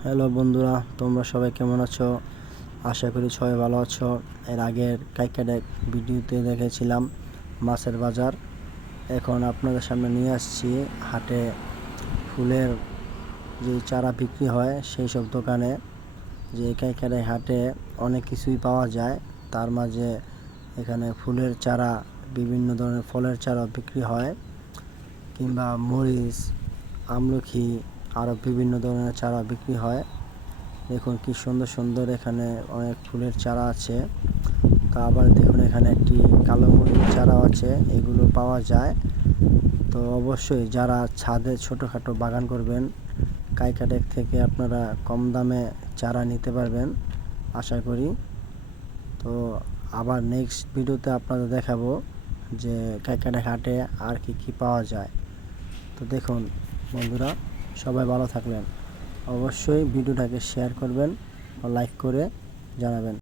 Hello বন্ধুরা, তোমরা সবাই কেমন আছো? আশা করি সবাই ভালো আছো। এর আগের কাইকাডেক ভিডিওতে দেখেছিলাম মাছের বাজার। এখন আপনাদের সামনে নিয়ে আসছি হাটে ফুলের যে চারা বিক্রি হয় সেই সব দোকানে। যে কাইকাডেক হাটে অনেক কিছুই পাওয়া যায়, তার মাঝে এখানে ফুলের চারা, বিভিন্ন ধরনের ফলের চারা বিক্রি হয়, কিংবা মরিচ, আমলকি, আরও বিভিন্ন ধরনের চারা বিক্রি হয়। দেখুন কি সুন্দর সুন্দর এখানে অনেক ফুলের চারা আছে। তা আবার দেখুন এখানে একটি কালো মরিচ চারাও আছে, এগুলো পাওয়া যায়। তো অবশ্যই যারা ছাদে ছোটোখাটো বাগান করবেন, কাইকাডেক থেকে আপনারা কম দামে চারা নিতে পারবেন আশা করি। তো আবার নেক্সট ভিডিওতে আপনাদের দেখাবো যে কাইকাডেক হাটে আর কি পাওয়া যায়। তো দেখুন বন্ধুরা, সবাই ভালো থাকবেন। অবশ্যই ভিডিওটাকে শেয়ার করবেন ও লাইক করে জানাবেন।